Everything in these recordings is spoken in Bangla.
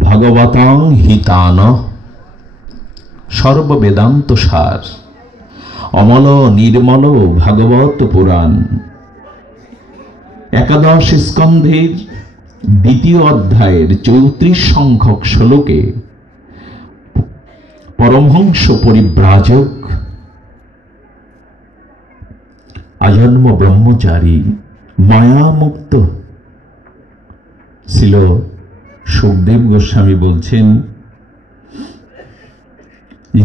ভগবতং হিতান সর্ববেদান্ত সার অমল নির্মল ভাগবত পুরাণ। একাদশ স্কন্ধের দ্বিতীয় অধ্যায়ের 34 সংখ্যক শ্লোকে পরমহংস পরিব্রাজক আজন্ম ব্রহ্মচারী মায়ামুক্ত ছিল সুখদেব গোস্বামী বলছেন,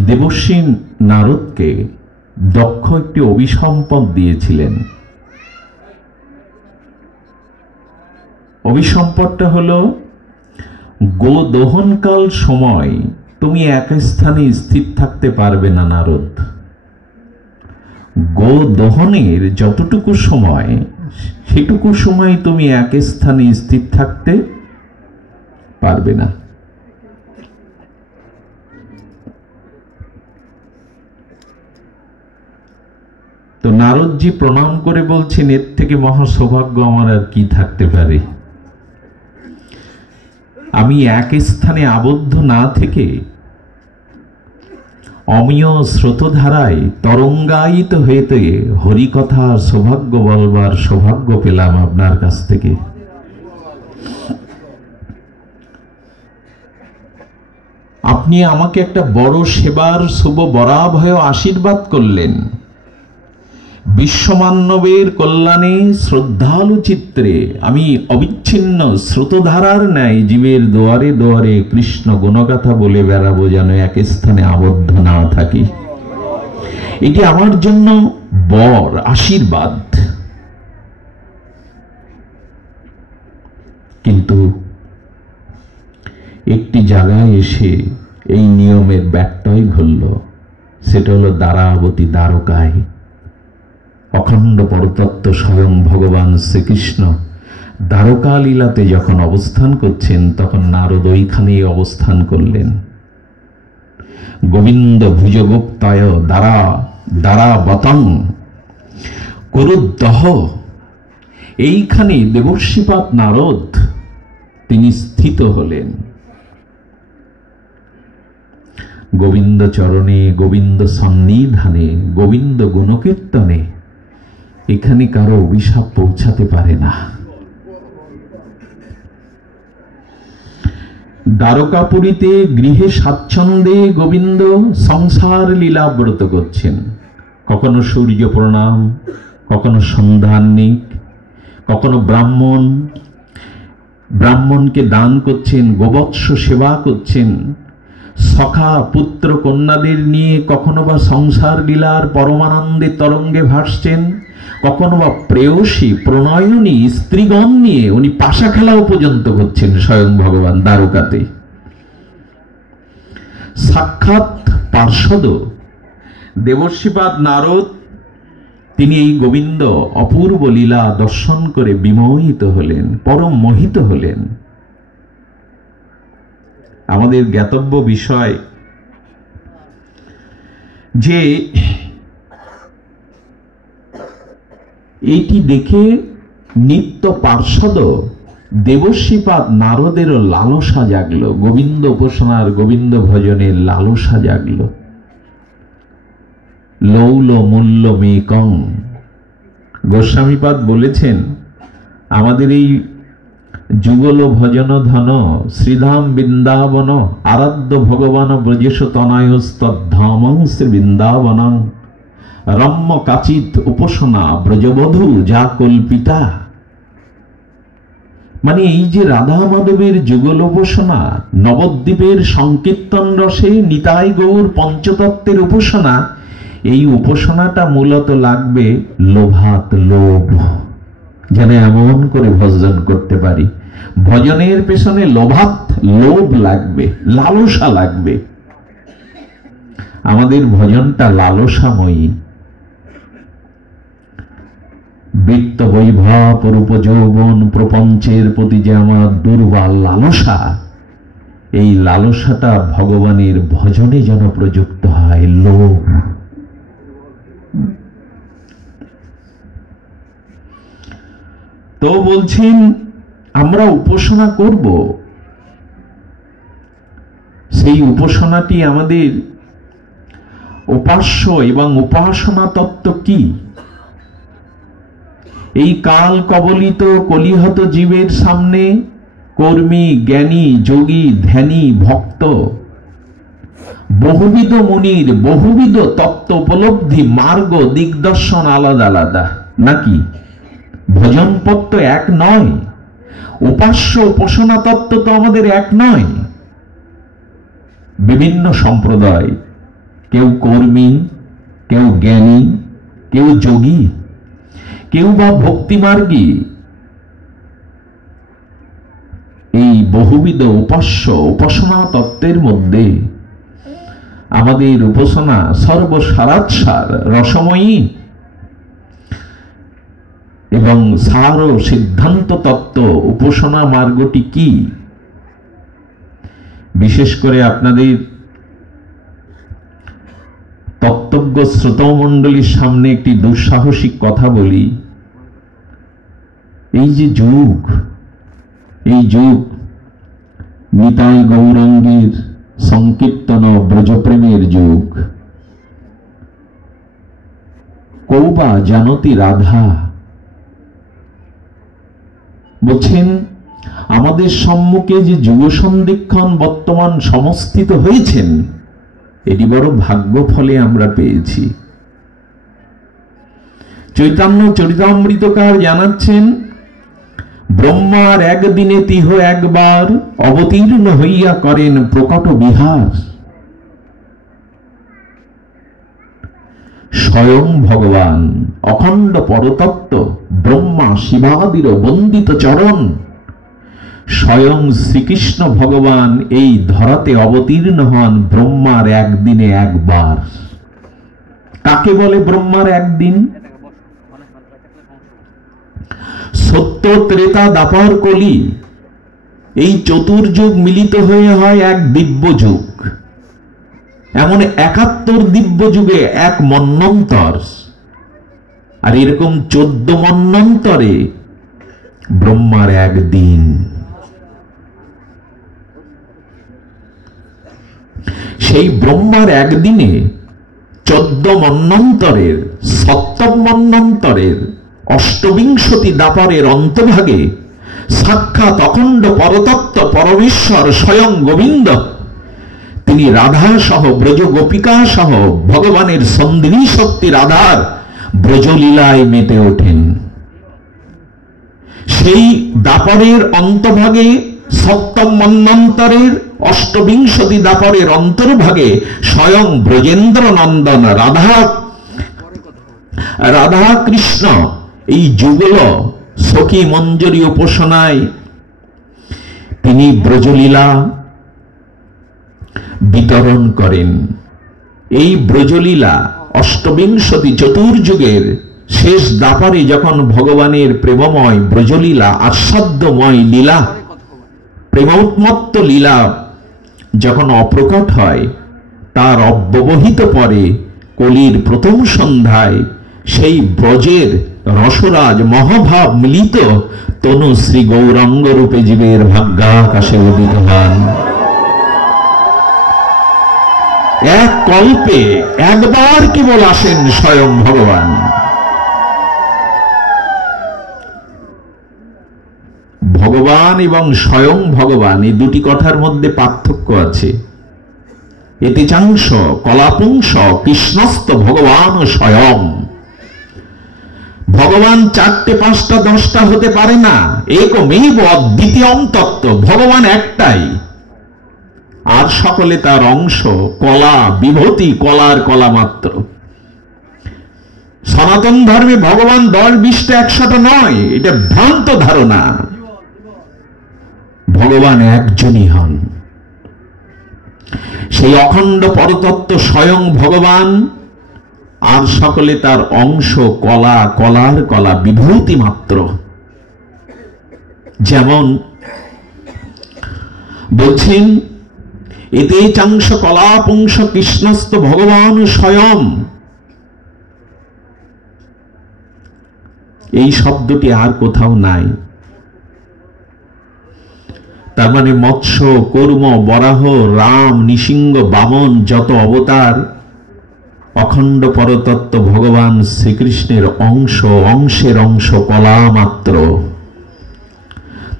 দেবর্ষী নারদকে দক্ষ একটি অভিসম্পদ দিয়েছিলেন। অভিসম্পদটা হলো, গো দহনকাল সময় তুমি এক স্থানে স্থির থাকতে পারবে না নারদ। গো দহনের যতটুকু সময়, সেটুকু সময় তুমি এক স্থানে স্থির থাকতে পারবে না। তো নারদজি প্রণাম করে বলছেন, এর থেকে মহা সৌভাগ্য আমার আর কি থাকতে পারে। আমি এক স্থানে আবদ্ধ না থেকে অমীয় স্রোতধারায় তরঙ্গায়িত হইতে হরিকথার সৌভাগ্য বলবার সৌভাগ্য পেলাম আপনার কাছ থেকে। আপনি আমাকে একটা বড় সেবার শুভ বরাভয় আশীর্বাদ করলেন। বিশ্বমানবের কল্যাণে শ্রদ্ধালু চিত্রে আমি অবিচ্ছিন্ন স্রোতধারার ন্যায় জীবের দুয়ারে দুয়ারে কৃষ্ণ গুণগাথা বলে বেড়াবো, যেন এক স্থানে আবদ্ধ না থাকি। এটি আমার জন্য বর, আশীর্বাদ। কিন্তু একটি জায়গায় এসে এই নিয়মের ব্যত্যয় ঘটল। সেটা হলো দ্বারাবতী দ্বারকায়। অখণ্ড পরতত্ত্ব স্বয়ং ভগবান শ্রীকৃষ্ণ দ্বারকা লীলাতে যখন অবস্থান করছেন, তখন নারদ ওইখানেই অবস্থান করলেন। গোবিন্দ ভুজগুপ্তায় দ্বারাবতং কুরুদ্দহ, এইখানে দেবর্ষিপাদ নারদ তিনি স্থিত হলেন। গোবিন্দ চরণে, গোবিন্দ সন্নিধানে, গোবিন্দ গুণকীর্তনে এখানে কারো অভিশাপ পৌঁছাতে পারে না। দ্বারকাপুরীতে গৃহে স্বাচ্ছন্দ্যে গোবিন্দ সংসার লীলাব্রত করছেন। কখনো সূর্য প্রণাম, কখনো সন্ধ্যান্নিক, কখনো ব্রাহ্মণকে দান করছেন, গোবৎস সেবা করছেন, সখা পুত্র কন্যাদের নিয়ে কখনো বা সংসার লীলার পরমানন্দে তরঙ্গে ভাসছেন, কখনো বা প্রেয়সী প্রণয়নী স্ত্রীগণ নিয়ে উনি পাশা খেলাও পর্যন্ত করছেন স্বয়ং ভগবান দ্বারকাতে। সাক্ষাৎ পার্ষদ দেবর্ষিপাদ নারদ তিনি এই গোবিন্দ অপূর্ব লীলা দর্শন করে বিমোহিত হলেন, পরম মোহিত হলেন। আমাদের জ্ঞাতব্য বিষয় যে এইটি দেখে নিত্য পার্ষদ দেবর্ষিপাদ নারদেরও লালসা জাগল, গোবিন্দ উপাসনার, গোবিন্দ ভজনের লালসা জাগল। লৌল মূল্য মেকং, গোস্বামীপাদ বলেছেন, আমাদের এই যুগল ভজন ধন শ্রীধাম বৃন্দাবন আরাধ্য ভগবান ব্রজেশ তনয়স্তদ্ধামং শ্রী বৃন্দাবনং রম্য কাচিত উপাসনা ব্রজবধূ যা কল্পিতা। মানে এই যে রাধা মাধবের যুগল উপাসনা, নবদ্বীপের সংকীর্তন রসে নিতাই গৌর পঞ্চতত্ত্বের উপাসনা, এই উপাসনাটা মূলত লাগবে লোভাত, লোভ, যেন এমন করে ভজন করতে পারি। ভজনের পেছনে লোভাত, লোভ লাগবে, লালসা লাগবে। আমাদের ভজনটা লালসাময়ী। বৃত্ত বৈভব রূপ যৌবন প্রপঞ্চের প্রতি যে আমার দুর্বল লালসা, এই লালসাটা ভগবানের ভজনে যেন প্রযুক্ত হয়। লোভ, তো বলছেন আমরা উপাসনা করব, সেই উপাসনাটি আমাদের উপাস্য এবং উপাসনা তত্ত্ব কি? এই কাল কবলিত কলিহত জীবের সামনে কর্মী, জ্ঞানী, যোগী, ধ্যানী, ভক্ত, বহুবিধ মুনির বহুবিধ তত্ত্ব উপলব্ধি মার্গ দিগদর্শন আলাদা আলাদা, নাকি ভজন পথ তো এক নয়, উপাস্য উপাসনা তত্ত্ব তো আমাদের এক নয়। বিভিন্ন সম্প্রদায়, কেউ কর্মী, কেউ জ্ঞানী, কেউ যোগী, কেউ বা ভক্তিমার্গী। এই বহুবিধ উপাস্য উপাসনা তত্ত্বের মধ্যে আমাদের উপাসনা সর্বসারাৎসার রসময়ী এবং সার ও সিদ্ধান্ত তত্ত্ব উপাসনা মার্গটি কি? বিশেষ করে আপনাদের তত্ত্বজ্ঞ শ্রোতমণ্ডলীর সামনে একটি দুঃসাহসিক কথা বলি। এই যে যুগ, এই যুগ নিতাই গৌরাঙ্গের সংকীর্তন ব্রজপ্রেমের যুগ। কৌবা জানতি রাধা বলছেন, আমাদের সম্মুখে যে যুগ সন্ধিক্ষণ বর্তমান সমস্থিত হয়েছেন, এটি বড় ভাগ্য ফলে আমরা পেয়েছি। চৈতন্য চরিতামৃতকার জানাচ্ছেন, ব্রহ্মার একদিনে তিহ একবার অবতীর্ণ হইয়া করেন প্রকট বিহার। স্বয়ং ভগবান অখণ্ড পরতত্ত্ব ব্রহ্মা শিবাদির বন্দিত চরণ, স্বয়ং শ্রীকৃষ্ণ ভগবান এই ধরাতে অবতীর্ণ হন ব্রহ্মার একদিনে একবার। কাকে বলে ব্রহ্মার একদিন? সত্য, ত্রেতা, দ্বাপর, কলি, এই চতুর্যুগ মিলিত হয়ে হয় এক দিব্য যুগ। এমন ৭১ দিব্য যুগে এক মন্বন্তর, আর এরকম ১৪ মন্বন্তরে ব্রহ্মার একদিন। সেই ব্রহ্মার একদিনে ১৪ মন্বন্তরের ৭ম মন্বন্তরের অষ্টবিংশতি দ্বাপরের অন্তভাগে সাক্ষাৎ অখণ্ড পরতত্ত্ব পরমেশ্বর স্বয়ং গোবিন্দ, তিনি রাধা সহ ব্রজ গোপিকা সহ ভগবানের সন্ধিনী শক্তি রাধার ব্রজলীলায় মেতে ওঠেন। সেই দ্বাপরের অন্তভাগে ৭ম মন্বন্তরের অষ্টবিংশতি দ্বাপরের অন্তর্ভাগে স্বয়ং ব্রজেন্দ্র নন্দন রাধা কৃষ্ণ এই যুগল সখী মঞ্জরী উপাসনায় তিনি ব্রজলীলা বিতরণ করেন। এই ব্রজলীলা অষ্টবিংশতি চতুর্যুগের শেষ দ্বাপরে যখন ভগবানের প্রেমময় ব্রজলীলা আস্বাদ্যময় লীলা, প্রেমোন্মত্ত লীলা যখন অপ্রকট হয়, তার অব্যবহিত পরে কলির প্রথম সন্ধ্যায় সেই ব্রজের রসরাজ মহাভাব মিলিত তনু শ্রী গৌরাঙ্গ রূপে জীবের ভাগ্যাকাশে উদিত হন। এক কল্পে একবার কেবল আসেন স্বয়ং ভগবান। ভগবান এবং স্বয়ং ভগবান, এই দুটি কথার মধ্যে পার্থক্য আছে। এতে চাংশ কলাপুংস কৃষ্ণস্ত ভগবান স্বয়ং। ভগবান ৪টে ৫টা ১০টা হতে পারে না, একমেব অদ্বিতীয়ম তত্ত্ব, ভগবান একটাই, আর সকলে তার অংশ, কলা বিভূতি, কলার কলা মাত্র। সনাতন ধর্মে ভগবান ১০, ২০টা ১০০টা নয়, এটা ভ্রান্ত ধারণা। ভগবান একজনই হন, সেই অখণ্ড পরতত্ত্ব স্বয়ং ভগবান, আর সকলে তার অংশ, কলা, কলার কলা, বিভূতি মাত্র। যেমন বলছেন, এতে চাংশ কলাপুংস কৃষ্ণস্ত ভগবান স্বয়ং। এই শব্দটি আর কোথাও নাই। তার মানে মৎস্য, কূর্ম, বরাহ, রাম, নৃসিংহ, বামন যত অবতার অখণ্ড পরতত্ত্ব ভগবান শ্রীকৃষ্ণের অংশের অংশ কলা মাত্র।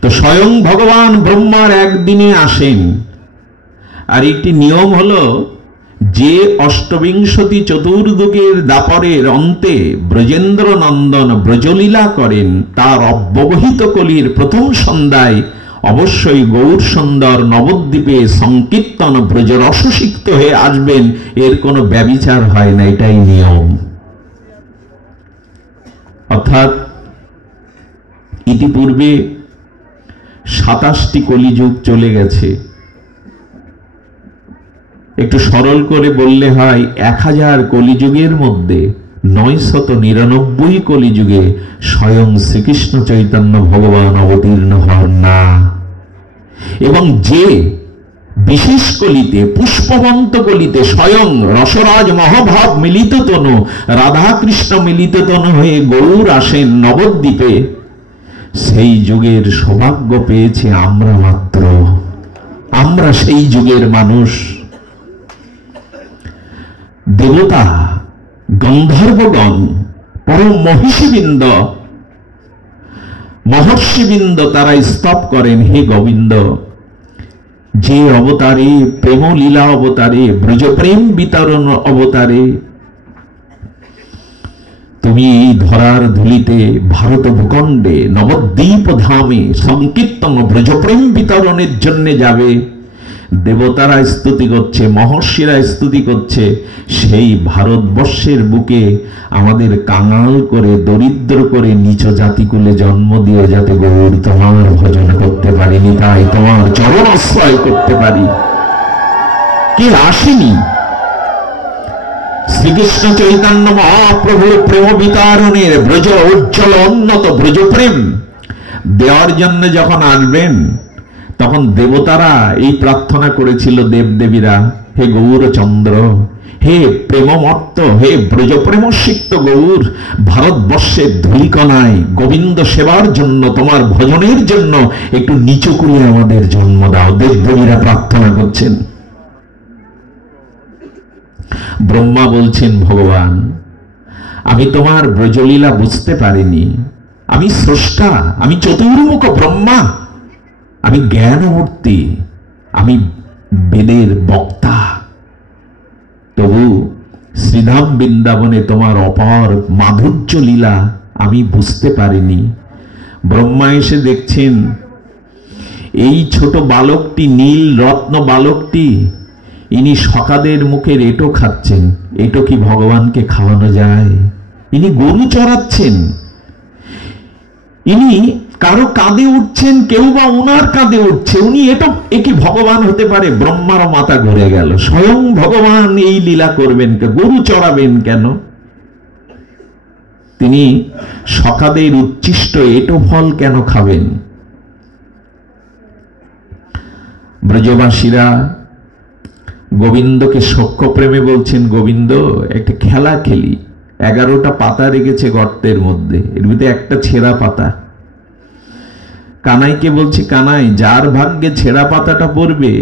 তো স্বয়ং ভগবান ব্রহ্মার একদিনে আসেন। আর একটি নিয়ম হলো, যে অষ্টবিংশতি চতুর্যুগের দাপরের অন্তে ব্রজেন্দ্র নন্দন ব্রজলীলা করেন, তার অব্যবহিত কলির প্রথম সন্ধ্যায় অবশ্যই গৌর সুন্দর নবদ্বীপে সংকীর্তন ব্রজরসসিক্ত হয়ে আসবেন। এর কোনো ব্যভিচার হয় না, এটাই নিয়ম। অর্থাৎ ইতিপূর্বে 27টি কলিযুগ চলে গেছে। একটু সরল করে বললে হয়, 1000 কলিযুগের মধ্যে 999 কলিযুগে স্বয়ং শ্রীকৃষ্ণ চৈতন্য ভগবান অবতীর্ণ হন না। এবং যে বিশেষ কলিতে, পুষ্পবন্ত কলিতে স্বয়ং রসরাজ মহাভাব মিলিত তনু, রাধাকৃষ্ণ মিলিত তনু হয়ে গৌর আসেন নবদ্বীপে, সেই যুগের সৌভাগ্য পেয়েছে আমরা মাত্র। আমরা সেই যুগের মানুষ। দেবতা, গন্ধর্বগণ, পরম মহিষীবৃন্দ, মহর্ষিবৃন্দ তারা স্তব করেন, হে গোবিন্দ, যে অবতারে, প্রেম লীলা অবতারে, ব্রজপ্রেম বিতরণ অবতারে তুমি এই ধরার ধুলিতে ভারত ভূখণ্ডে নবদ্বীপ ধামে সংকীর্তন ব্রজপ্রেম বিতরণের জন্য যাবে, দেবতারা স্তুতি করছে, মহর্ষিরা স্তুতি করছে, সেই ভারতবর্ষের বুকে আমাদের কাঙাল করে, দরিদ্র করে, নিচ জাতিকুলে জন্ম দিয়ে যাতে গৌর তোমার ভজন করতে পারিনি, তাই তোমার চরণ আশ্রয় করতে পারি। কে আসেনি? শ্রীকৃষ্ণ চৈতন্য মহাপ্রভুর প্রেম বিতারণের ব্রজ উজ্জ্বল উন্নত ব্রজপ্রেম দেওয়ার জন্য যখন আসবেন, তখন দেবতারা এই প্রার্থনা করেছিল, দেবদেবীরা, হে গৌরচন্দ্র, হে প্রেমমত্ত, হে ব্রজপ্রেমসিক্ত গৌর, ভারতবর্ষের ধূলিকণায় গোবিন্দ সেবার জন্য, তোমার ভজনের জন্য একটু নিচু করে আমাদের জন্ম দাও। দেবদেবীরা প্রার্থনা করছেন। ব্রহ্মা বলছেন, ভগবান, আমি তোমার ব্রজলীলা বুঝতে পারিনি, আমি স্রষ্টা, আমি চতুর্মুখ ব্রহ্মা, আমি জ্ঞানমূর্তি, আমি বেদের বক্তা, তবু শ্রীধাম বৃন্দাবনে তোমার অপার মাধুর্য লীলা আমি বুঝতে পারিনি। ব্রহ্মা এসে দেখছেন এই ছোট বালকটি, নীল রত্ন বালকটি, ইনি সখাদের মুখের এঁটো খাচ্ছেন। এঁটো কি ভগবানকে খাওয়ানো যায়? ইনি গরু চড়াচ্ছেন, ইনি কারো কাঁধে উঠছেন, কেউ বা ওনার কাঁধে উঠছে, উনি এটা কি ভগবান হতে পারে? ব্রহ্মারও মাথা ঘুরে গেল। স্বয়ং ভগবান এই লীলা করবেন, গরু চড়াবেন কেন? তিনি সখাদের উচ্ছিষ্ট এঁটো ফল কেন খাবেন? ব্রজবাসীরা গোবিন্দকে সখ্য প্রেমে বলছেন, গোবিন্দ, একটা খেলা খেলি। 11টা পাতা রেখেছে গর্তের মধ্যে, এর ভিতরে একটা ছেঁড়া পাতা। কানাইকে বলছে, কানাই, যার ভাগ্যে ছেঁড়া পাতাটা পড়বে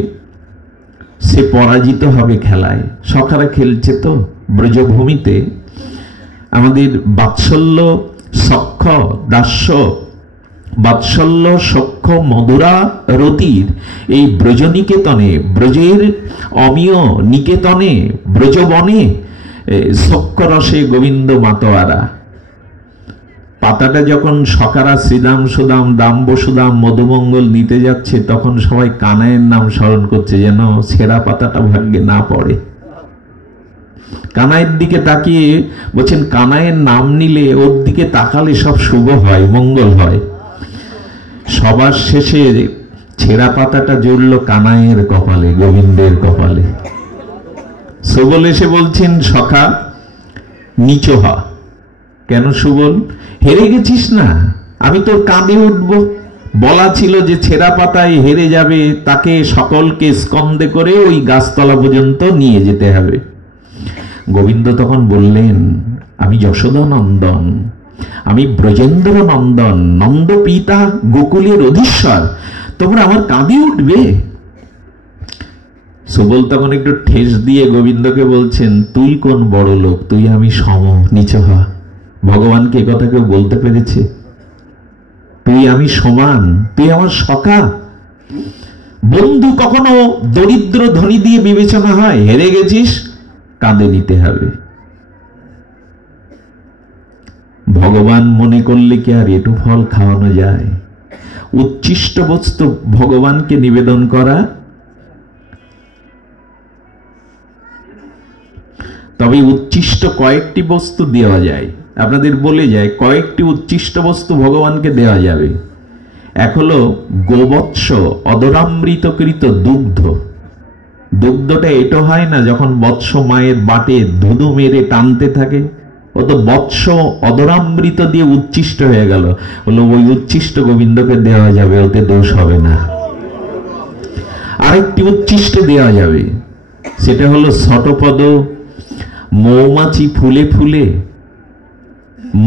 সে পরাজিত হবে খেলায়। সখারা খেলছে তো ব্রজভূমিতে। আমাদের বাৎসল্য, সখ্য, দাস্য, বাৎসল্য, সখ্য, মধুরা রতির এই ব্রজনিকেতনে, ব্রজের অমিয় নিকেতনে, ব্রজবনে সখ্য রসে গোবিন্দ মাতোয়ারা। পাতাটা যখন সখারা শ্রীদাম, সুদাম, দাম, বসুদাম, মধুমঙ্গল নিতে যাচ্ছে, তখন সবাই কানাইয়ের নাম স্মরণ করছে, যেন ছেঁড়া পাতাটা ভাগ্যে না পড়ে। কানাইয়ের দিকে তাকিয়ে বলছেন, কানাইয়ের নাম নিলে, ওর দিকে তাকালে সব শুভ হয়, মঙ্গল হয়। সবার শেষে ছেঁড়া পাতাটা জুড়ল কানাইয়ের কপালে, গোবিন্দের কপালে। সুবল এসে বলছেন, সখা নিচু হ। কেন সুবল? হেরে গেছিস না? আমি তোর কাঁধে উঠব। বলা ছিল যে ছেঁড়া পাতায় হেরে যাবে তাকে সকলকে স্কন্ধে করে ওই গাছতলা পর্যন্ত নিয়ে যেতে হবে। গোবিন্দ তখন বললেন, আমি যশোদা নন্দন, আমি ব্রজেন্দ্র নন্দন, নন্দ পিতা, গোকুলের অধীশ্বর, তোমরা আমার কাঁধে উঠবে? সুবল তখন একটু ঠেস দিয়ে গোবিন্দকে বলছেন, তুই কোন বড় লোক, তুই আমি সম, নিচে হ। ভগবানকে কথা কেউ বলতে পেরেছে? তুই আমি সমান, তুই আমার সখা। বন্ধু কখনো দরিদ্র ধনী দিয়ে বিবেচনা হয়? হেরে গেছিস, কাঁধে নিতে হবে। ভগবান মনে করলে কি আর এটু ফল খাওয়ানো যায়? উচ্ছিষ্ট বস্তু ভগবানকে নিবেদন করা। তবে উচ্ছিষ্ট কয়েকটি বস্তু দেওয়া যায়, আপনাদের বলে যায় কয়েকটি উচ্ছিষ্ট বস্তু ভগবানকে দেওয়া যাবে। এক হলো গোবৎস অদরামৃতকৃত দুগ্ধ। দুগ্ধটা এটো হয় না যখন বৎস মায়ের বাটে ধুধু মেরে টানতে থাকে, ও তো বৎস অদরামৃত দিয়ে উচ্ছিষ্ট হয়ে গেল, বললো ওই উচ্ছিষ্ট গোবিন্দকে দেওয়া যাবে, ওতে দোষ হবে না। আরেকটি উচ্ছিষ্ট দেওয়া যাবে, সেটা হলো শতপদ মৌমাছি ফুলে ফুলে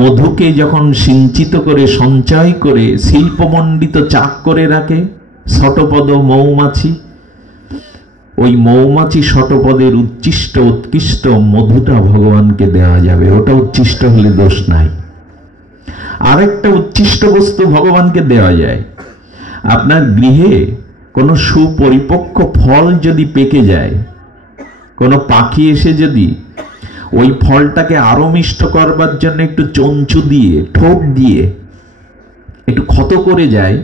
মধুকে যখন সিঞ্চিত করে সঞ্চয় করে শিল্পমণ্ডিত চাক করে রাখে, শতপদ মৌমাছি, ওই মৌমাছি শতপদের উচ্ছিষ্ট উৎকৃষ্ট মধুটা ভগবানকে দেওয়া যাবে, ওটা উচ্ছিষ্ট হলে দোষ নাই। আরেকটা উচ্ছিষ্ট বস্তু ভগবানকে দেওয়া যায়, আপনার গৃহে কোনো সুপরিপক্ক ফল যদি পেকে যায়, কোনো পাখি এসে যদি ওই ফলটাকে আরো মিষ্ট করবার জন্য একটু চঞ্চু দিয়ে ঠোক দিয়ে একটু ক্ষত করে যায়,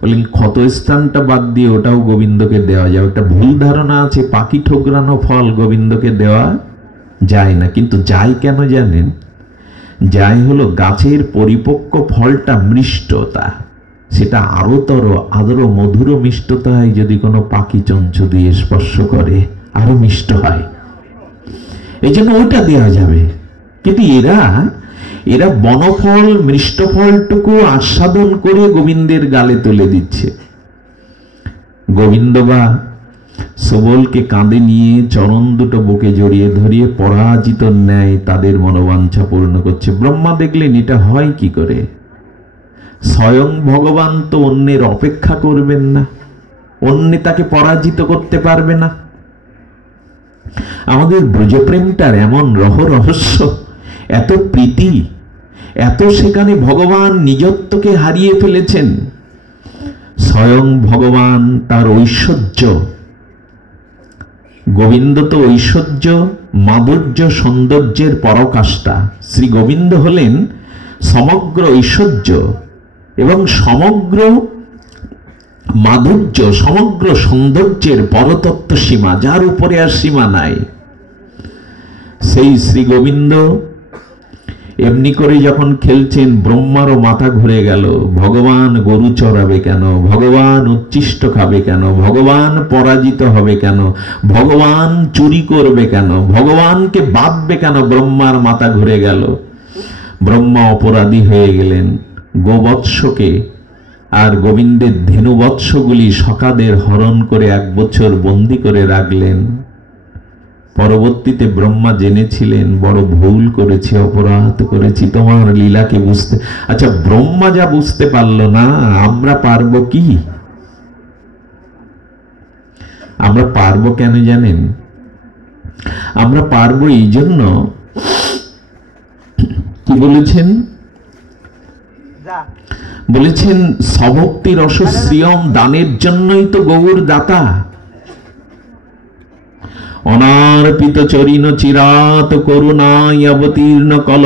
বলেন ক্ষত স্থানটা বাদ দিয়ে ওটাও গোবিন্দকে দেওয়া যায়। ওটা ভুল ধারণা আছে, পাখি ঠোকরানো ফল গোবিন্দকে দেওয়া যায় না। কিন্তু যায় কেন জানেন? যায় হলো গাছের পরিপক্ক ফলটা মিষ্টতা, সেটা আরোতর আদর মধুর মিষ্টতা হয় যদি কোনো পাখি চঞ্চু দিয়ে স্পর্শ করে, আরো মিষ্ট হয়, এই জন্য ওটা দেওয়া যাবে। কিন্তু এরা বনফল মিষ্ট ফলটুকু আস্বাদন করে গোবিন্দের গালে তুলে দিচ্ছে। গোবিন্দ বা সুবলকে কাঁধে নিয়ে চরণ দুটো বুকে জড়িয়ে ধরিয়ে পরাজিত ন্যায় তাদের মনোবাঞ্ছা পূর্ণ করছে। ব্রহ্মা দেখলেন এটা হয় কি করে? স্বয়ং ভগবান তো অন্যের অপেক্ষা করবেন না, অন্য তাকে পরাজিত করতে পারবে না। আমাদের ব্রজপ্রেমটার এমন রহস্য, এত প্রীতি, এত সেখানে ভগবান নিজত্বকে হারিয়ে ফেলেছেন। স্বয়ং ভগবান তার ঐশ্বর্য, গোবিন্দ তো ঐশ্বর্য মাধুর্য সৌন্দর্যের পরাকাষ্ঠা। শ্রী গোবিন্দ হলেন সমগ্র ঐশ্বর্য এবং সমগ্র মাধুর্য, সমগ্র সৌন্দর্যের পরতত্ত্ব সীমা, যার উপরে আর সীমা নাই। সেই শ্রী গোবিন্দ এমনি করে যখন খেলছেন, ব্রহ্মারও মাথা ঘুরে গেল। ভগবান গরু চড়াবে কেন? ভগবান উচ্ছিষ্ট খাবে কেন? ভগবান পরাজিত হবে কেন? ভগবান চুরি করবে কেন? ভগবানকে বাঁধবে কেন? ব্রহ্মার মাথা ঘুরে গেল। ব্রহ্মা অপরাধী হয়ে গেলেন। গোবৎসকে আর গোবিন্দের ধেনুবৎসগুলি সখাদের হরণ করে 1 বছর বন্দী করে রাখলেন। পরবর্তীতে ব্রহ্মা জেনেছিলেন বড় ভুল করেছি, অপরাধ করেছি, তোমার লীলাকে বুঝতে। আচ্ছা, ব্রহ্মা যা বুঝতে পারলো না, আমরা পারবো কি? আমরা পারবো কেন জানেন? আমরা পারবো এই জন্য, কি বলেছেন? বলেছেন সভক্তি রস শ্রিয়ম, দানের জন্যই তো গৌর দাতা। অনার্পিত চরিণ চিরাত করুণায় অবতীর্ণ কল,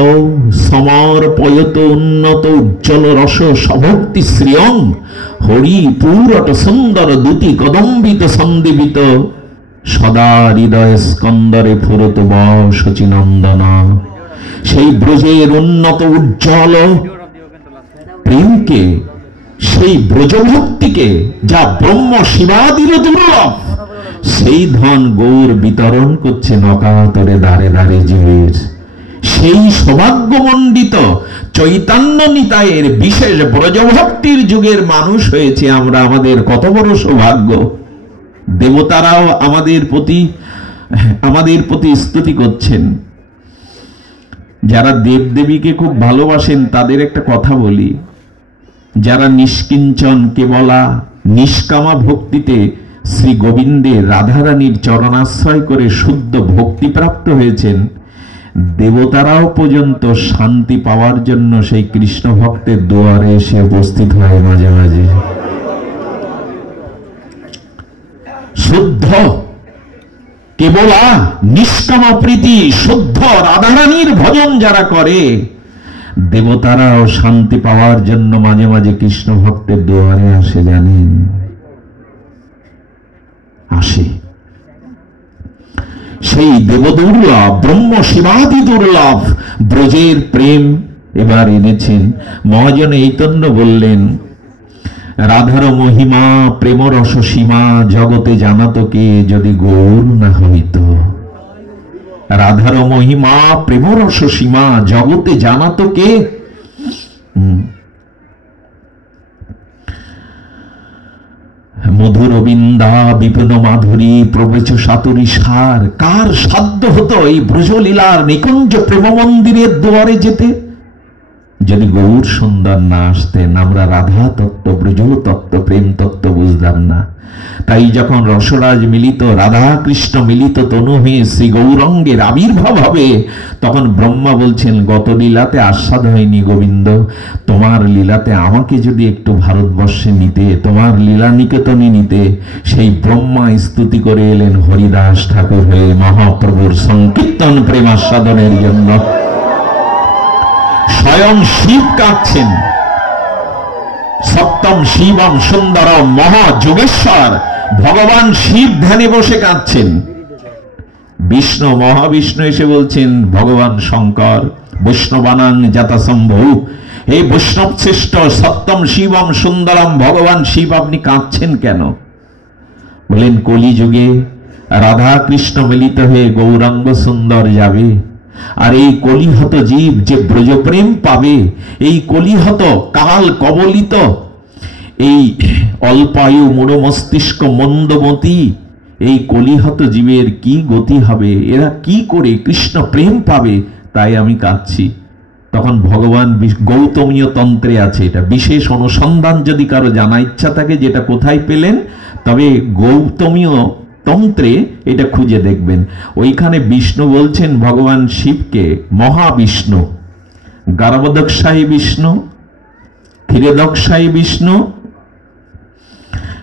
সমর্পয়ত উন্নত উজ্জ্বল রস সভক্তি শ্রিয়ম, হরি পুরট সুন্দর দুতি কদম্বিত সন্দীপিত, সদা হৃদয় স্কন্দরে ফুরত বশচিনন্দন। সেই ব্রজের উন্নত উজ্জ্বল প্রেমকে, সেই ব্রজভক্তিকে, যা ব্রহ্ম শিবাদির দুর্লভ, সেই ধন গৌর বিতরণ করছে নকাতরে দাঁড়ে দাঁড়ে জীবের। সেই সৌভাগ্যমণ্ডিত চৈতন্য নিতায়ের বিশেষ ব্রজভক্তির যুগের মানুষ হয়েছে আমরা। আমাদের কত বড় সৌভাগ্য! দেবতারাও আমাদের প্রতি স্তুতি করছেন। যারা দেবদেবীকে খুব ভালোবাসেন তাদের একটা কথা বলি, যারা নিষ্কিঞ্চন কেবলা নিষ্কামা ভক্তিতে শ্রী গোবিন্দের রাধারানীর চরণাশ্রয় করে শুদ্ধ ভক্তি প্রাপ্ত হয়েছেন, দেবতারাও পর্যন্ত শান্তি পাওয়ার জন্য সেই কৃষ্ণ ভক্তের দুয়ারে এসে উপস্থিত হয় মাঝে মাঝে। শুদ্ধ কেবল নিষ্কাম প্রীতি শুদ্ধ রাধারানীর ভজন যারা করে, দেবতারাও শান্তি পাওয়ার জন্য মাঝে মাঝে কৃষ্ণ ভক্তের দুয়ারে আসে, জানেন, আসে। সেই দেবদুর্লভ ব্রহ্ম শিবাদি দুর্লভ ব্রজের প্রেম এবার এনেছেন। মহাজন চৈতন্য বললেন, রাধার মহিমা প্রেম রস সীমা জগতে জানাতো কে যদি গৌর না হইত। রাধার মহিমা প্রেম রস সীমা জগতে জানাতো কে? মধুর বিন্দা বিপিন মাধুরী প্রবেশ সাতুরী সার। কার সাধ্য হতো এই ব্রজলীলার নিকুঞ্জ প্রেম মন্দিরের দুয়ারে যেতে যদি গৌর সুন্দর না আসতেন? আমরা রাধা তত্ত্ব ব্রজ তত্ত্ব প্রেম তত্ত্ব বুঝলাম না। তাই যখন রসরাজ মিলিত রাধা কৃষ্ণ মিলিত তনু হয়ে শ্রী গৌরঙ্গের আবির্ভাব হবে, তখন ব্রহ্মা বলছেন, গত লীলাতে আস্বাদ হয়নি গোবিন্দ, তোমার লীলাতে আমাকে যদি একটু ভারতবর্ষে নিতে, তোমার লীলা নিকেতনে নিতে। সেই ব্রহ্মা স্তুতি করে এলেন হরিদাস ঠাকুর হয়ে মহাপ্রভুর সংকীর্তন প্রেম আস্বাদনের জন্য। স্বয়ং শিব কাঁদছেন, সপ্তম শিবম সুন্দরম মহাযোগেশ্বর ভগবান শিব ধ্যানে বসে কাঁদছেন। বিষ্ণু মহাবিষ্ণু এসে বলছেন, ভগবান শঙ্কর বৈষ্ণবানাং যথাসম্ভব, এই বৈষ্ণব শ্রেষ্ঠ সপ্তম শিবম সুন্দরম ভগবান শিব আপনি কাঁদছেন কেন? বলেন, কলিযুগে রাধা কৃষ্ণ মিলিত হয়ে গৌরাঙ্গ সুন্দর যাবে, আর এই কলিহত জীব যে ব্রজপ্রেম পাবে, এই কলিহত কাল কবলিত এই অল্পায়ু মূঢ় মস্তিষ্ক মন্দমতি এই কলিহত জীবের কি গতি হবে? এরা কি করে কৃষ্ণ প্রেম পাবে? তাই আমি কাঁদছি। তখন ভগবান গৌতমীয় তন্ত্রে আছে, এটা বিশেষ অনুসন্ধান যদি কারো জানা ইচ্ছা থাকে, যেটা কোথায় পেলেন, তবে গৌতমীয় তন্ত্রে এটা খুঁজে দেখবেন। ওইখানে বিষ্ণু বলছেন ভগবান শিবকে মহাবিষ্ণু, গর্ভদক্ষায়ী বিষ্ণু, ক্ষীরদক্ষায়ী বিষ্ণু,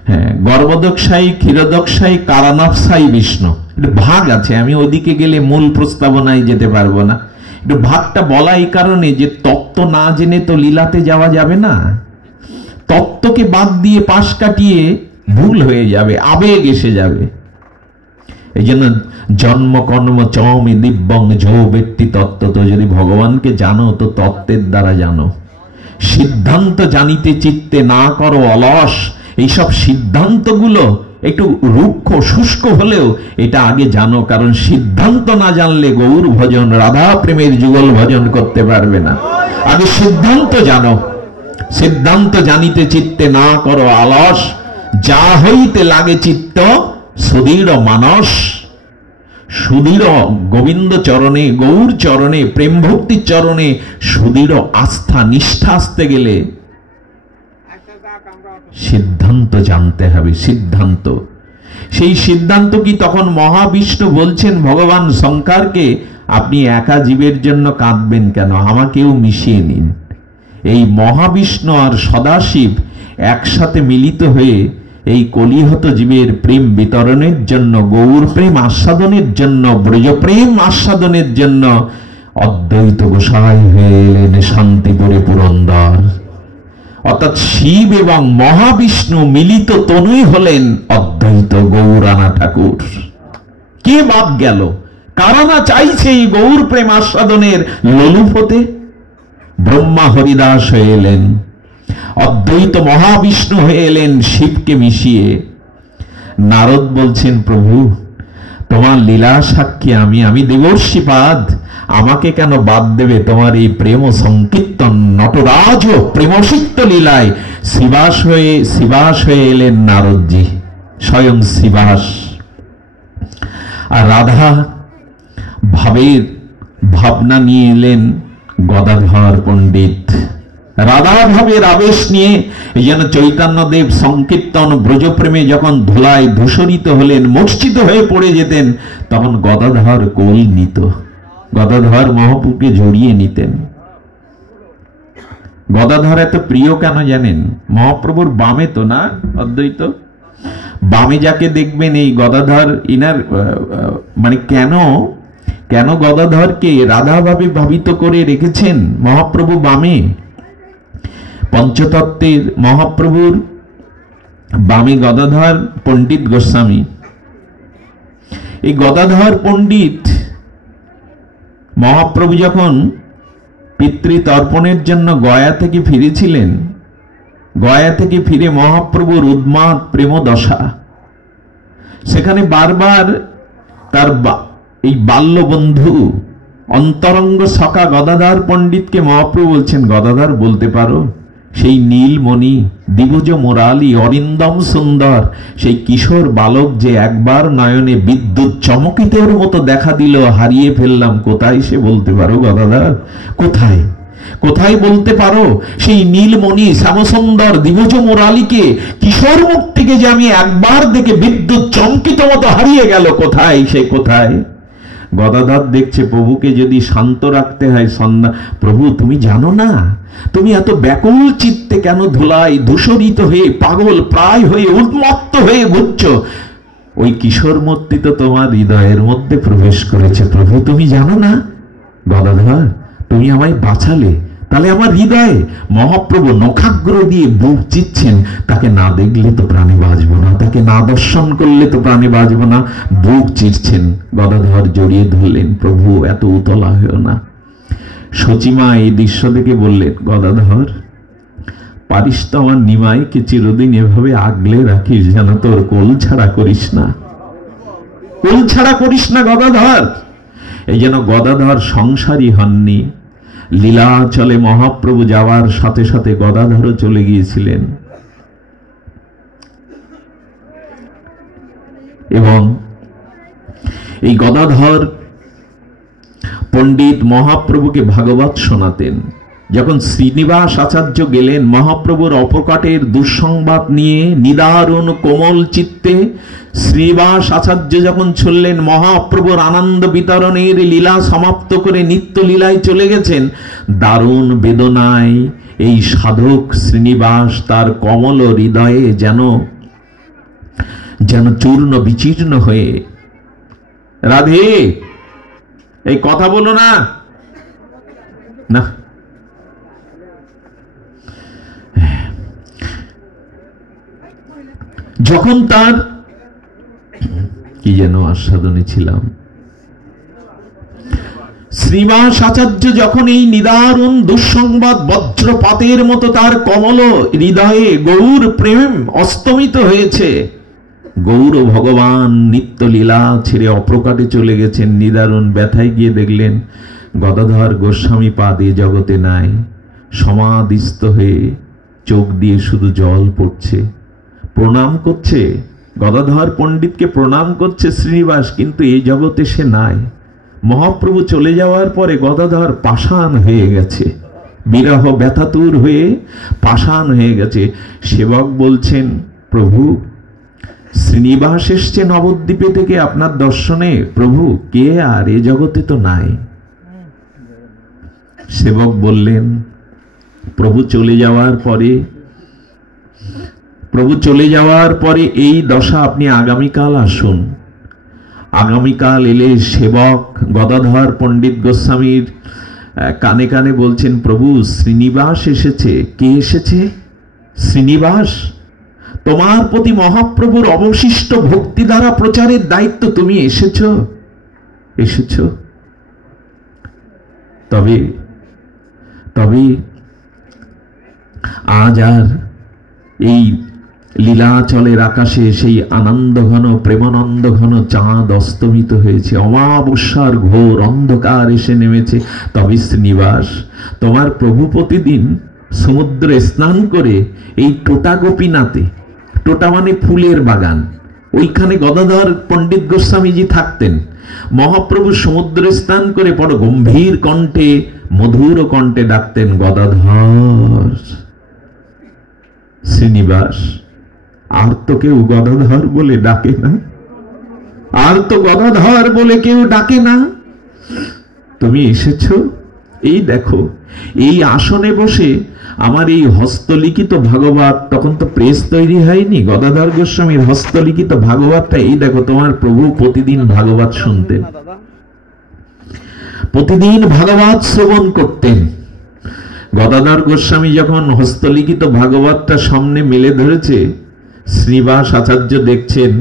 হ্যাঁ, গর্ভদক্ষায়ী, ক্ষীরদক্ষায়ী, কারানাথসায়ী বিষ্ণু। এটা ভাগ আছে, আমি ওদিকে গেলে মূল প্রস্তাবনায় যেতে পারবো না। একটু ভাগটা বলা এই কারণে যে তত্ত্ব না জেনে তো লীলাতে যাওয়া যাবে না। তত্ত্বকে বাদ দিয়ে পাশ কাটিয়ে ভুল হয়ে যাবে, আবেগ এসে যাবে। এই জন্য জন্ম কর্ম চমি দিব্যং ঝো ব্যক্তি তত্ত্ব। তো যদি ভগবানকে জানো তো তত্ত্বের দ্বারা জানো। সিদ্ধান্ত জানিতে চিত্তে না করো অলস। এইসব সিদ্ধান্তগুলো একটু রুক্ষ শুষ্ক হলেও এটা আগে জানো, কারণ সিদ্ধান্ত না জানলে গৌর ভজন রাধা প্রেমের যুগল ভজন করতে পারবে না। আগে সিদ্ধান্ত জানো। সিদ্ধান্ত জানিতে চিত্তে না করো অলস, যা হইতে লাগে চিত্ত সুদৃঢ় মানস। সুদৃঢ় গোবিন্দ চরণে, গৌর চরণে, প্রেম ভক্তির চরণে সুদৃঢ় আস্থা নিষ্ঠা আসতে গেলে সিদ্ধান্ত জানতে হবে। সিদ্ধান্ত, সেই সিদ্ধান্ত কি? তখন মহাবিষ্ণু বলছেন ভগবান শঙ্করকে, আপনি একা জীবের জন্য কাঁদবেন কেন, আমাকেও মিশিয়ে নিন। এই মহাবিষ্ণু আর সদাশিব একসাথে মিলিত হয়ে এই কলিহত জীবের প্রেম বিতরণের জন্য, গৌর প্রেম আস্বাদনের জন্য, ব্রজ প্রেম আস্বাদনের জন্য অদ্বৈত গোসাই হয়ে এলেন শান্তিপুরে পুরন্দর। অর্থাৎ শিব এবং মহাবিষ্ণু মিলিত তনুই হলেন অদ্বৈত গৌরানা ঠাকুর। কে বাদ গেল? কারানা চাইছে এই গৌর প্রেম আস্বাদনের লোলুপ হতে? ব্রহ্মা হরিদাস হয়ে এলেন, অদ্বৈত মহাবিষ্ণু হয়ে এলেন শিবকে মিশিয়ে। নারদ বলছেন, প্রভু তোমার লীলা সাক্ষী আমি দেবর্ষিপাদ, আমাকে কেন বাদ দেবে তোমার এই প্রেম সংকীর্তন নটরাজ প্রেমসিক্ত লীলায়? শিবাস হয়ে এলেন নারদজি, স্বয়ং শিবাস। আর রাধা ভাবের ভাবনা নিয়ে এলেন গদাধর পণ্ডিত। রাধা ভাবের আবেশ নিয়ে যেন চৈতন্যদেব সংকীর্তন ব্রজপ্রেমে যখন ধুলায় ধূসরিত হলেন, মূর্ছিত হয়ে পড়ে যেতেন, তখন গদাধর কোল নিত, গদাধর মহাপ্রভুকে জড়িয়ে নিতেন। গদাধর এত প্রিয় কেন জানেন? মহাপ্রভুর বামে তো না অদ্বৈত, বামে যাকে দেখবেন এই গদাধর ইনার মানে কেন গদাধরকে রাধাভাবে ভাবিত করে রেখেছেন মহাপ্রভু বামে? পঞ্চতত্ত্বের মহাপ্রভুর বামে গদাধর পণ্ডিত গোস্বামী। এই গদাধর পণ্ডিত মহাপ্রভু যখন পিতৃতর্পণের জন্য গয়া থেকে ফিরেছিলেন, গয়া থেকে ফিরে মহাপ্রভুর উন্মাদ প্রেম দশা, সেখানে বারবার তার এই বাল্য বন্ধু অন্তরঙ্গ সখা গদাধর পণ্ডিতকে মহাপ্রভু বলছেন, গদাধর বলতে পারো সেই নীলমণি দিবজ মোরালি অরিন্দম সুন্দর সেই কিশোর বালক যে একবার নয়নে বিদ্যুৎ চমকিতের মতো দেখা দিল, হারিয়ে ফেললাম, কোথায় সে বলতে পারো গদাধর? কোথায় কোথায় বলতে পারো সেই নীলমণি শ্যামসুন্দর দিবজ মোরালিকে, কিশোর মুক্তিকে যে আমি একবার দেখে বিদ্যুৎ চমকিত মতো হারিয়ে গেল, কোথায় সে? কোথায়? গদাধর দেখছে প্রভুকে যদি শান্ত রাখতে হয়, প্রভু তুমি জানো না, তুমি এত ব্যাকুল চিত্তে কেন ধুলায় ধূসরিত হয়ে পাগল প্রায় হয়ে উন্মত্ত হয়ে ঘুরছ? ওই কিশোর মূর্তি তো তোমার হৃদয়ের মধ্যে প্রবেশ করেছে, প্রভু তুমি জানো না? গদাধর তুমি আমায় বাঁচালে, তাহলে আমার হৃদয়ে মহাপ্রভু নখাগ্র দিয়ে বুক চিচ্ছেন, তাকে না দেখলে তো প্রাণে বাঁচবো না, তাকে না দর্শন করলে তো প্রাণে বাঁচবো না, বুক চিরছেন। গদাধর জড়িয়ে ধরলেন, প্রভু এত উতলা হয়েও না। সচিমা এই দৃশ্য দেখে বললেন, গদাধর পারিস তো আমার নিমাইকে চিরদিন এভাবে আগলে রাখিস, যেন তোর কোল ছাড়া করিস না, কোল ছাড়া করিস না গদাধর। এই যেন গদাধর সংসারী হননি, লীলাচলে মহাপ্রভু যাওয়ার সাথে সাথে গদাধরও চলে গিয়েছিলেন, এবং এই গদাধর পণ্ডিত মহাপ্রভুকে ভাগবত শোনাতেন। যখন শ্রীনিবাস আচার্য গেলেন মহাপ্রভুর অপকটের দুঃসংবাদ নিয়ে, নিদারুণ কোমল চিত্তে শ্রীনিবাস আচার্য যখন চললেন, মহাপ্রভুর আনন্দ বিতরণের লীলা সমাপ্ত করে নিত্য লীলায় চলে গেছেন, দারুণ বেদনায় এই সাধক শ্রীনিবাস তার কমল হৃদয়ে যেন চূর্ণ বিচীর্ণ হয়ে, রাধে এই কথা বলো না, না যখন তার কি যেন আস্বাদনে ছিলাম, শ্রীনিবাস আচার্য যখন এই নিদারুণ দুঃসংবাদ বজ্রপাতের মতো তার কমল হৃদয়ে গৌর প্রেম অস্তমিত হয়েছে, গৌর ভগবান নিত্য লীলা ছেড়ে অপ্রকাটে চলে গেছেন, নিদারুণ ব্যথায় গিয়ে দেখলেন গদাধর গোস্বামী পাদ এ জগতে নাই, সমাধিস্থ হয়ে চোখ দিয়ে শুধু জল পড়ছে। প্রণাম করছে গদাধর পণ্ডিতকে, প্রণাম করছে শ্রীনিবাস, কিন্তু এই জগতে সে নাই। মহাপ্রভু চলে যাওয়ার পরে গদাধর পাষাণ হয়ে গেছে, বিরহ ব্যথাতুর হয়ে পাষাণ হয়ে গেছে। সেবক বলছেন, প্রভু শ্রীনিবাস এসছে নবদ্বীপে থেকে আপনার দর্শনে, প্রভু কে আর এ জগতে তো নাই। সেবক বললেন, প্রভু চলে যাওয়ার পরে এই দশা, আপনি আগামীকাল আসুন। আগামীকাল এলে সেবক গদাধর পণ্ডিত গোস্বামীর কানে কানে বলছেন, প্রভু শ্রীনিবাস এসেছে। কে এসেছে? শ্রীনিবাস। তোমার প্রতি মহাপ্রভুর অবশিষ্ট ভক্তি দ্বারা প্রচারের দায়িত্ব তুমি এসেছো। তবে আজ আর এই লীলাচলের আকাশে সেই আনন্দ ঘন প্রেমানন্দ ঘন চাঁদ অস্তমিত হয়েছে, অমাবস্যার ঘোর অন্ধকার এসে নেমেছে। তবে শ্রীনিবাস, তোমার প্রভু প্রতিদিন সমুদ্রে স্নান করে এই টোটা গোপীনাথে, টোটা মানে ফুলের বাগান, ওইখানে গদাধর পণ্ডিত গোস্বামীজি থাকতেন। মহাপ্রভু সমুদ্রে স্নান করে বড় গম্ভীর কণ্ঠে, মধুর কণ্ঠে ডাকতেন, গদাধর, শ্রীনিবাস। আর তো কেউ গদাধর বলে ডাকে না, আর তো গদাধর বলে কেউ ডাকে না। তুমি এসেছো, এই দেখো, এই আসনে বসে আমার এই হস্তলিখিত ভাগবত, তখন তো প্রেস তৈরি হয়নি, গদাধর গোস্বামীর হস্তলিখিত ভাগবতটা এই দেখো, তোমার প্রভু প্রতিদিন ভাগবত শুনতেন, প্রতিদিন ভাগবত শ্রবণ করতেন। গদাধর গোস্বামী যখন হস্তলিখিত ভাগবতটা সামনে মেলে ধরেছে, শ্রীনিবাস আচার্য দেখছেন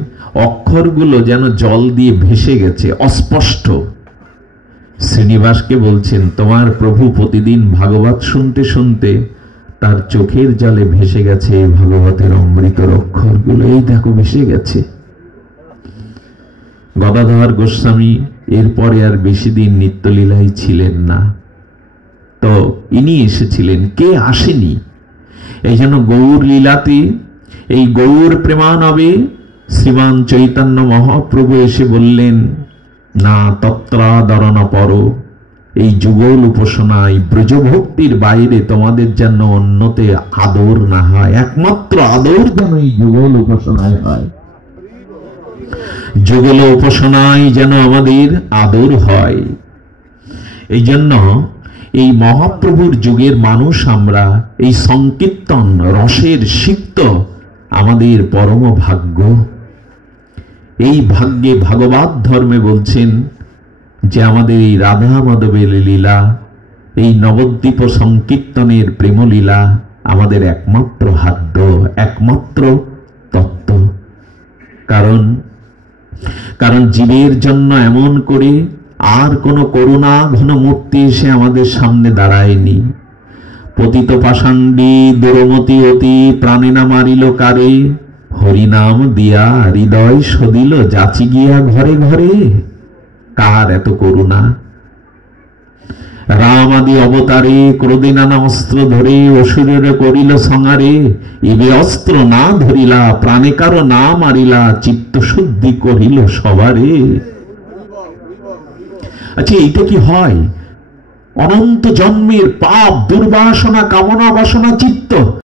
অক্ষরগুলো যেন জল দিয়ে ভেসে গেছে, অস্পষ্ট। শ্রীনিবাসকে বলছেন, তোমার প্রভু প্রতিদিন ভাগবত শুনতে শুনতে তার চোখের জলে ভেসে গেছে এই ভাগবতের অমৃতর অক্ষরগুলো, এই দেখো ভেসে গেছে। গদাধর গোস্বামী এরপরে আর বেশি দিন নিত্যলীলায় ছিলেন না। তো ইনি এসেছিলেন, কে আসেনি? এই জন্য গৌর লীলাতে, এই গৌর প্রেমানবে শ্রীমান চৈতন্য মহাপ্রভু এসে বললেন, না তত্রাদরণ পর, এই যুগল উপাসনায় ব্রজভক্তির বাইরে তোমাদের যেন অন্যতে আদর না হয়, একমাত্র আদর যেন এই যুগল উপাসনায় হয়। যুগল উপাসনায় যেন আমাদের আদর হয়। এই জন্য এই মহাপ্রভুর যুগের মানুষ আমরা, এই সংকীর্তন রসের সিক্ত আমাদের পরম ভাগ্য। এই ভাগ্যে ভাগবত ধর্মে বলছেন যে আমাদের এই রাধা মাধবের লীলা, এই নবদ্বীপ সংকীর্তনের প্রেমলীলা আমাদের একমাত্র হাদ্য, একমাত্র তত্ত্ব। কারণ জীবের জন্য এমন করে আর কোন করুণা ঘন মূর্তি এসে আমাদের সামনে দাঁড়ায়নি। পতিত পাষাণ্ডী দুরমতি অতি প্রাণিনা মারিল কারে, হরিনাম দিয়া হৃদয় সদিল যাচি গিয়া ঘরে ঘরে। কার এত করুণা? রাম আদি অবতারে ক্রোধে নানা অস্ত্র ধরে অসুরের করিল সংহারে, ইবে অস্ত্র না ধরিলা প্রাণে কারো না মারিলা, চিত্ত শুদ্ধি করিল সবারে। আচ্ছা, এইটা কি হয়? অনন্ত জন্মের পাপ দুর্বাসনা কামনা বাসনা চিত্ত